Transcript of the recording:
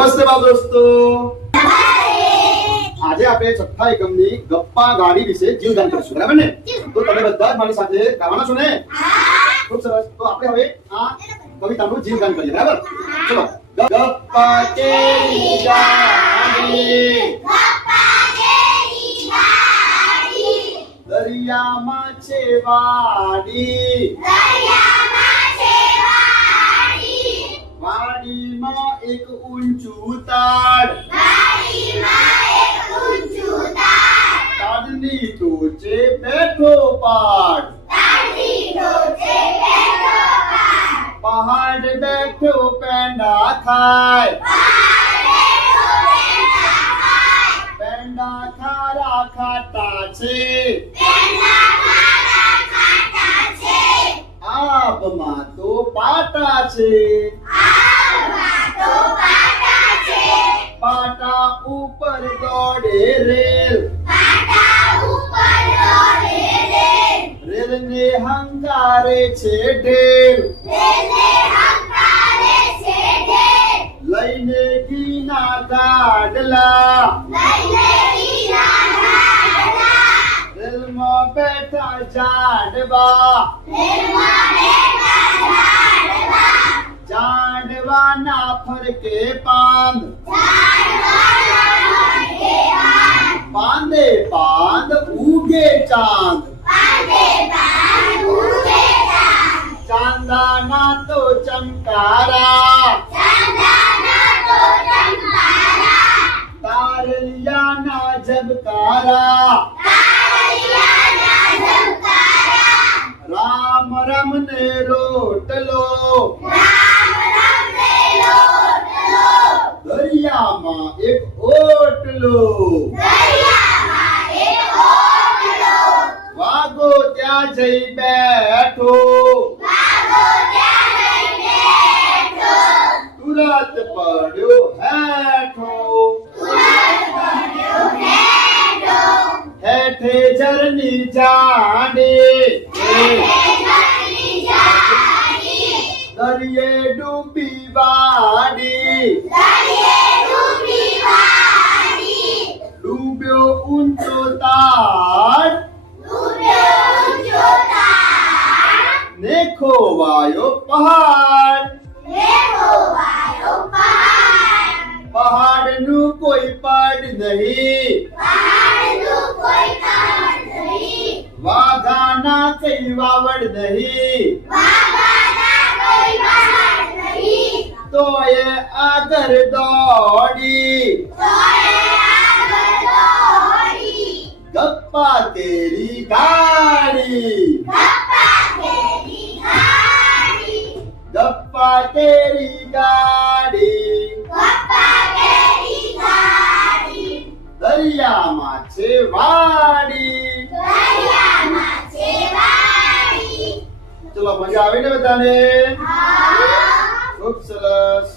નમસ્તે બાળ દોસ્તો, આજે આપણે છઠ્ઠા એકમની ગપ્પા ગાડી વિશે જીવદાન કરીશું, બરાબર ને? તો તમે બધા જ મારી સાથે ગાવાના છો ને? ખૂબ સરસ. તો આપણે હવે આ કવિતાનું જીવદાન કરીએ, બરાબર? ચલો. ગપ્પા કેરી ગાડી, દરિયામાં છે વાડી, વાડીમાં એક ઊંચું તાડ, તાડની ટોચે બેઠો પાડ, પહાડ બેઠો પેંડા ખાય, પેંડા ખારા ખાટા છે, આબમાં તો પાટા છે, પાટા ઉપર દોડે રેલ, રેલ ને હંકારે છે ઢેલ, લઈને ઘીના ગાડલા, રેલમાં બેઠા જાડવા, જાડવાના ફરકે પાંદ, પાંદે પાંદ ઉગે ચાંદ, ચાંદાના તો ચમકારા, તારલિયાના ઝબકારા, રામ રામ ને રોટલો, દરિયામાં એક ઓટલો, વાગો ત્યાં જઈ બેઠો, તુરત પડ્યો હેઠો, હેઠે ઝરની જાડી, દરિયે ડૂબી વાડી, ડૂબ્યો ઊંચો તાડ, ને ખોવાયો પહાડ, પહાડનું કોઈ પડ નહીં, વાઘાના કઈ વાવડ નહીં, તો એ આગળ દોડી, ગપ્પા તેરી ગાડી, ગપ્પા તેરી ગાડી, દરિયામાં છે વાડી. ચલો, મજા આવી ને બધાને? ખૂબ સરસ.